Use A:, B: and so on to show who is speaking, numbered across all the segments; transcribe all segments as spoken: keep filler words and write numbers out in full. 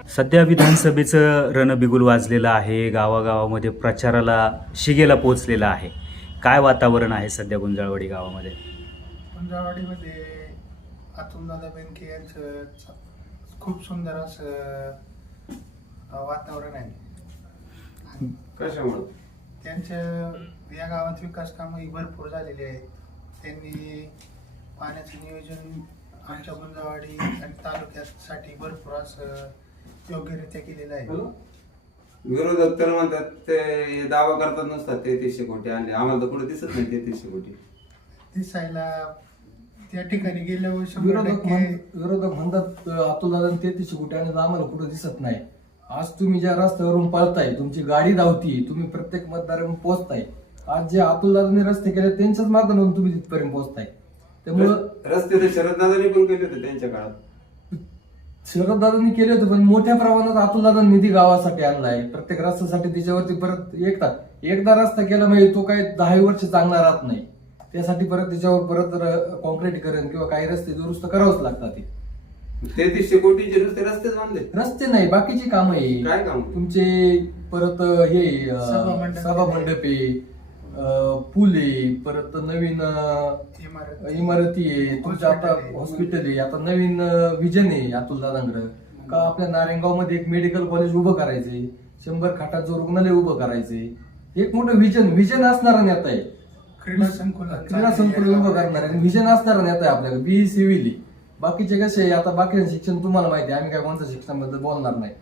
A: सध्या विधानसभेचं रणबिगुल वाजलेलं आहे. गावागावामध्ये प्रचाराला शिगेला पोचलेला आहे. काय वातावरण आहे सध्या गुंजाळवाडी गावामध्ये?
B: गुंजाळवाडीमध्ये अतुलदादा बेनके यांचं च- खूप सुंदर असं अ, वातावरण आहे.
C: कशामुळे?
B: त्यांच्या या गावात विकास कामंही भरपूर झालेली आहेत. त्यांनी पाण्याचं नियोजन आमच्या गुंजाळवाडी आणि तालुक्यासाठी भरपूर असं योग्यरित्या केलेलं आहे.
C: विरोधक तर म्हणतात ते दावा करतात नसतात तेहतीसशे कोटी आणले, आम्हाला तर कुठे दिसत नाही तेहतीसशे कोटी.
B: दिसायला त्या ठिकाणी गेल्यावर शंभर
D: विरोधक
B: टक्के
D: म्हण- विरोधक म्हणतात अतुलदादा तेहतीसशे कोटी आणि आम्हाला कुठं दिसत नाही. आज तुम्ही ज्या रस्त्यावरून पळताय, तुमची गाडी धावती, तुम्ही प्रत्येक मतदारावरून पोहोचताय. आज जे अतुलदादांनी रस्ते केले त्यांच्याच माध्यमातून तुम्ही तिथपर्यंत पोहोचताय. त्यामुळं
C: रस्ते तर शरददादांनी पण केले होते त्यांच्या काळात.
D: शरददादांनी केले होते, पण मोठ्या प्रमाणात अतुलदादा निधी गावासाठी आणलाय. प्रत्येक रस्त्यासाठी त्याच्यावरती परत एकदा एकदा रस्ता केला म्हणजे तो काही दहा वर्ष चांगला राहत नाही. त्यासाठी परत त्याच्यावर परत कॉन्क्रीटीकरण किंवा काही रस्ते दुरुस्त करावंच लागतात. ते
C: तेहतीसशे कोटीचे नुसते रस्तेच बांधले.
D: रस्ते नाही, बाकीची कामं आहे.
C: काय काम?
D: तुमचे परत हे अं,
B: सभामंडप.
D: सभामंडप आहे, अं, पूल आहे, परत नवीन अं,
B: इमारत
D: इमारती आहे, तुमचं आता
B: हॉस्पिटल आहे.
D: हॉस्पिटल आहे, आता नवीन विजन आहे अतुलदादांकडे का आपल्या नारायणगाव मध्ये एक मेडिकल कॉलेज उभं करायचंय, शंभर खाटाचं रुग्णालय उभं करायचंय. एक मोठं विजन विजन असणारा नेता आहे.
B: क्रीडा संकुल
D: क्रीडा संकुल उभं करणार आहे, विजन असणारा नेता आहे आपल्याकडे. बी सिव्हिल बाकीचे कसे आहे, आता बाकी शिक्षण तुम्हाला माहिती आहे, आम्ही काय कोणत्या शिक्षणाबद्दल बोलणार नाही.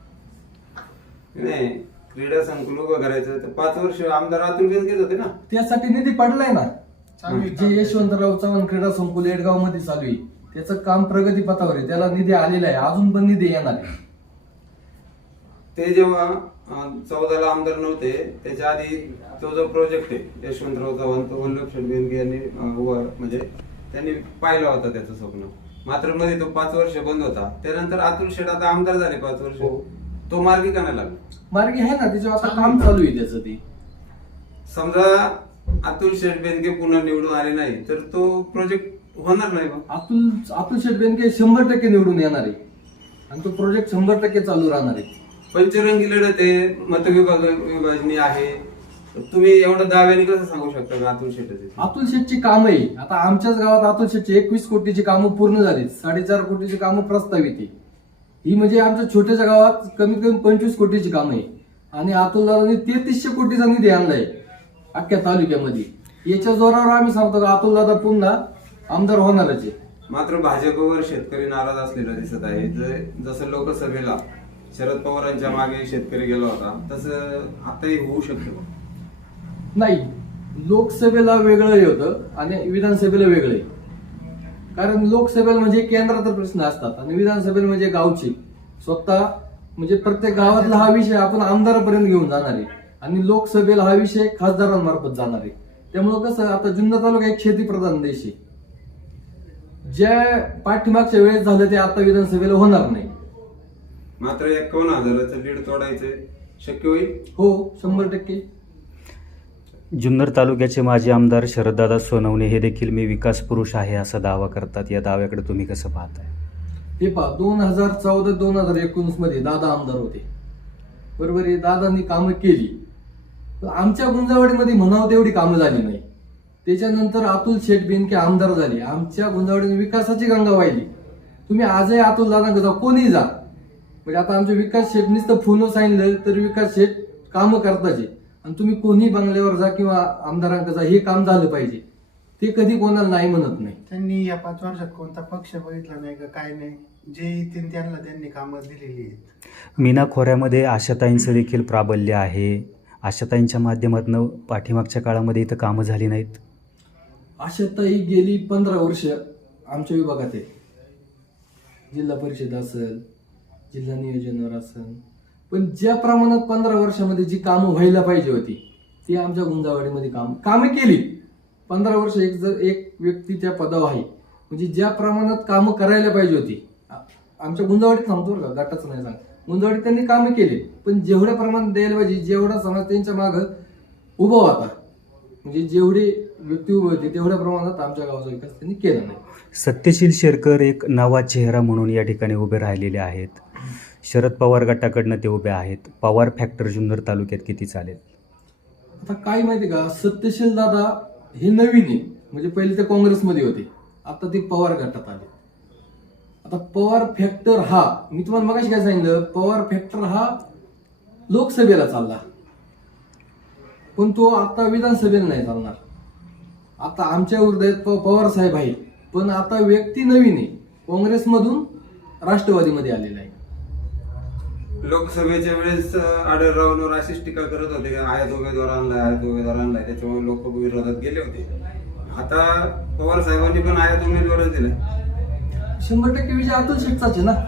C: नाही, क्रीडा संकुल उभं करायचं तर पाच वर्ष आमदार अतुल बेनकेच होते ना.
D: त्यासाठी निधी पडलाय ना.
B: चालू आहे
D: जे
B: काम.
D: यशवंतराव चव्हाण क्रीडा संकुल येडगाव मध्ये चालू आहे, त्याचं काम प्रगतीपथावर आहे. त्याला निधी आलेला आहे, अजून पण निधी येणार आहे.
C: ते जेव्हा चौदाला आमदार नव्हते त्याच्या आधी तो जो प्रोजेक्ट आहे यशवंतराव चव्हाण तो वल्लभ शेठ बेनके यांनी अं, उभा म्हणजे त्यांनी पाहिला होता त्याचं स्वप्न. मात्र मध्ये तो पाच वर्ष बंद होता. त्यानंतर अतुल शेठ आता आमदार झाले पाच वर्ष.
D: हो.
C: तो मार्गी का नाही लागला?
D: मार्गी आहे ना, त्याच्यावर आता काम चालू आहे त्याचं. ते
C: समजा अतुल शेठ बेनके पुन्हा निवडून आले नाही तर तो प्रोजेक्ट होणार नाही मग.
D: अतुल अतुल शेठ बेनके शंभर टक्के निवडून येणार आहे आणि तो प्रोजेक्ट शंभर टक्के चालू राहणार आहे.
C: पंचरंगी लढत आहे, मतविभाग विभाजनी आहे. तुम्ही एवढं दाव्याने कसं सांगू शकता का अतुल शेठ?
D: अतुल शेठची कामं आहे. आता आमच्याच गावात अतुल शेठची एकवीस कोटीची कामं पूर्ण झाली, साडेचार कोटीची कामं प्रस्तावित आहे. ही म्हणजे आमच्या छोट्याच्या गावात कमीत कमी पंचवीस कोटीची कामं आहे आणि अतुलदादांनी तेहतीसशे कोटीचा निधी आणलाय अख्ख्या तालुक्यामध्ये. याच्या जोरावर आम्ही सांगतो का अतुलदादा पुन्हा आमदार होणारच आहे.
C: मात्र भाजपवर शेतकरी नाराज असलेला दिसत आहे. ज- जसं लोकसभेला शरद पवारांच्या मागे शेतकरी गेला होता तसं आताही होऊ शकतं.
D: नाही, लोकसभेला वेगळं हे होतं आणि विधानसभेला वेगळं आहे. कारण लोकसभेला म्हणजे केंद्रात प्रश्न असतात आणि विधानसभेला म्हणजे गावचे स्वतः म्हणजे प्रत्येक गावातला हा विषय आपण आमदारापर्यंत घेऊन जाणार आहे आणि लोकसभेला हा विषय खासदारांमार्फत जाणार आहे. त्यामुळं कसं, आता जुन्नर तालुका एक शेतीप्रधान देश आहे. ज्या पाठीमागच्या वेळेस झालं ते आता विधानसभेला होणार नाही.
C: मात्र एकावन्न हजाराचं लीड तोडायचं शक्य होईल?
D: हो, शंभर टक्के.
A: जुन्नर तालुक्याचे माजी आमदार शरददादा सोनवणे हे देखील मी विकास पुरुष आहे असा दावा करतात. या दाव्याकडे तुम्ही कसं पाहताय?
D: हे पहा, दोन हजार चौदा दोन हजार एकोणीस मध्ये दादा आमदार होते, बरोबर आहे. दादांनी कामं केली, पण आमच्या गुंजावडीमध्ये म्हणावं तेवढी कामं झाली नाही. त्याच्यानंतर अतुल शेठ बेनके आमदार झाले, आमच्या गुंजावडीने विकासाची गंगा वाहिली. तुम्ही आजही अतुल दादा जा, कोणी जा, म्हणजे आता आमचे विकास शेठ नुसतं फोन सांगितलं तर विकास शेठ कामं करताचे. आणि तुम्ही कोणी बंगल्यावर जा किंवा आमदारांकडे जा, हे काम झालं पाहिजे, ते कधी कोणाला नाही म्हणत नाही.
B: त्यांनी या पाच वर्षात कोणता पक्ष बघितला नाही का काय नाही. जे येतील त्यांना त्यांनी कामं दिलेली आहेत.
A: मीना खोऱ्यामध्ये आशाताईंचं देखील प्राबल्य आहे. आशाताईंच्या माध्यमातून पाठीमागच्या काळामध्ये इथं कामं झाली नाहीत.
D: आशाताई गेली पंधरा वर्ष आमच्या विभागात आहे. जिल्हा परिषद असेल, जिल्हा नियोजनावर असेल, पण ज्या प्रमाणात पंधरा वर्षामध्ये जी कामं व्हायला पाहिजे होती ती आमच्या गुंजावाडीमध्ये काम कामं केली. पंधरा वर्ष एक जर एक व्यक्ती त्या पदावर आहे म्हणजे ज्या प्रमाणात कामं करायला पाहिजे होती, आ- आमच्या गुंजावाडीत थांबतो का, गटाचं नाही सांग, गुंजावाडीत त्यांनी कामं केली, पण जेवढ्या प्रमाणात द्यायला पाहिजे, जेवढा समाज त्यांच्या मागं उभा होता, म्हणजे जेवढे व्यक्ती उभे होते तेवढ्या प्रमाणात आमच्या गावाचा विकास त्यांनी केला नाही.
A: सत्यशील शेरकर एक नवा चेहरा म्हणून या ठिकाणी उभे राहिलेले आहेत. शरद पवार गटाकडनं ते उभे आहेत. पवार फॅक्टर जुन्नर तालुक्यात किती चालेल?
D: आता काय माहिती का, सत्यशील दादा हे नवीन आहे, म्हणजे पहिले ते काँग्रेसमध्ये होते, आता ते पवार गटात आले. आता पवार फॅक्टर हा, मी तुम्हाला मगाशी काय सांगितलं, पवार फॅक्टर हा लोकसभेला चालला, पण तो आता विधानसभेला नाही चालणार. आता आमच्या हृदयात पवार साहेब आहे, पण आता व्यक्ती नवीन आहे, काँग्रेसमधून राष्ट्रवादीमध्ये आलेला आहे.
C: लोकसभेच्या वेळेस आढळरावांवर अशीच टीका करत होते की आयात उमेदवार आणलाय आयात उमेदवार आणलाय, त्याच्यामुळे लोक विरोधात गेले होते. आता पवार साहेबांनी पण आयात उमेदवारच दिले.
D: शंभर टक्के विजय अतुल शेटचाच आहे ना.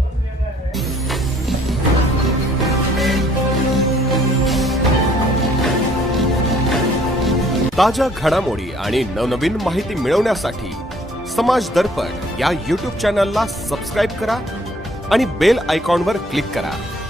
E: ताज्या घडामोडी आणि नवनवीन माहिती मिळवण्यासाठी समाज दर्पण या यूट्यूब चॅनलला सबस्क्राईब करा आणि बेल आयकॉनवर क्लिक करा.